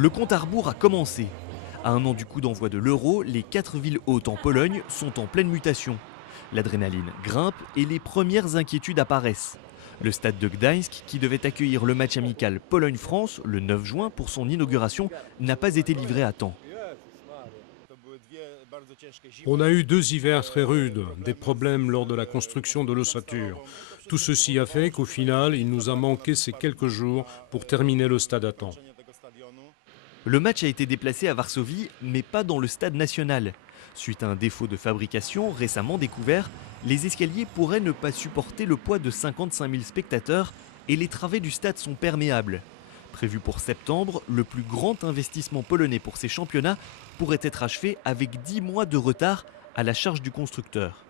Le compte à rebours a commencé. À un an du coup d'envoi de l'Euro, les 4 villes hôtes en Pologne sont en pleine mutation. L'adrénaline grimpe et les premières inquiétudes apparaissent. Le stade de Gdańsk, qui devait accueillir le match amical Pologne-France le 9 juin pour son inauguration, n'a pas été livré à temps. On a eu 2 hivers très rudes, des problèmes lors de la construction de l'ossature. Tout ceci a fait qu'au final, il nous a manqué ces quelques jours pour terminer le stade à temps. Le match a été déplacé à Varsovie, mais pas dans le stade national. Suite à un défaut de fabrication récemment découvert, les escaliers pourraient ne pas supporter le poids de 55 000 spectateurs et les travées du stade sont perméables. Prévu pour septembre, le plus grand investissement polonais pour ces championnats pourrait être achevé avec 10 mois de retard à la charge du constructeur.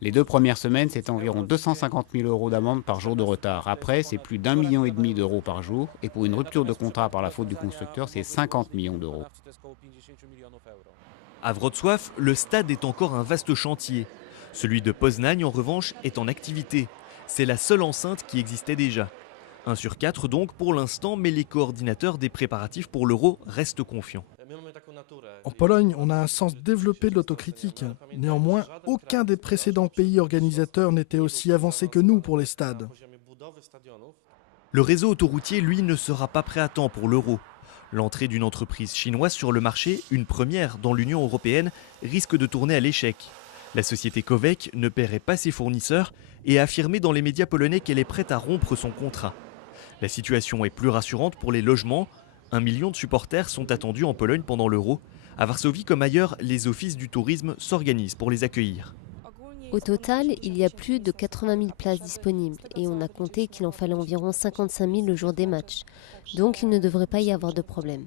Les 2 premières semaines, c'est environ 250 000 € d'amende par jour de retard. Après, c'est plus d'1,5 million d'euros par jour. Et pour une rupture de contrat par la faute du constructeur, c'est 50 millions d'euros. À Wrocław, le stade est encore un vaste chantier. Celui de Poznań, en revanche, est en activité. C'est la seule enceinte qui existait déjà. 1 sur 4 donc pour l'instant, mais les coordinateurs des préparatifs pour l'Euro restent confiants. En Pologne, on a un sens développé de l'autocritique. Néanmoins, aucun des précédents pays organisateurs n'était aussi avancé que nous pour les stades. Le réseau autoroutier, lui, ne sera pas prêt à temps pour l'Euro. L'entrée d'une entreprise chinoise sur le marché, une première dans l'Union européenne, risque de tourner à l'échec. La société Covec ne paierait pas ses fournisseurs et a affirmé dans les médias polonais qu'elle est prête à rompre son contrat. La situation est plus rassurante pour les logements. 1 million de supporters sont attendus en Pologne pendant l'Euro. À Varsovie comme ailleurs, les offices du tourisme s'organisent pour les accueillir. Au total, il y a plus de 80 000 places disponibles et on a compté qu'il en fallait environ 55 000 le jour des matchs. Donc il ne devrait pas y avoir de problème.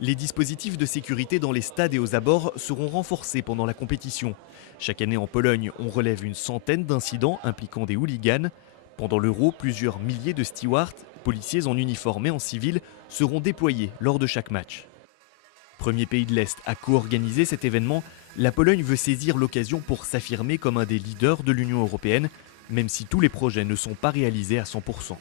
Les dispositifs de sécurité dans les stades et aux abords seront renforcés pendant la compétition. Chaque année en Pologne, on relève une centaine d'incidents impliquant des hooligans. Pendant l'Euro, plusieurs milliers de stewards, policiers en uniforme et en civil, seront déployés lors de chaque match. Premier pays de l'Est à co-organiser cet événement, la Pologne veut saisir l'occasion pour s'affirmer comme un des leaders de l'Union européenne, même si tous les projets ne sont pas réalisés à 100%.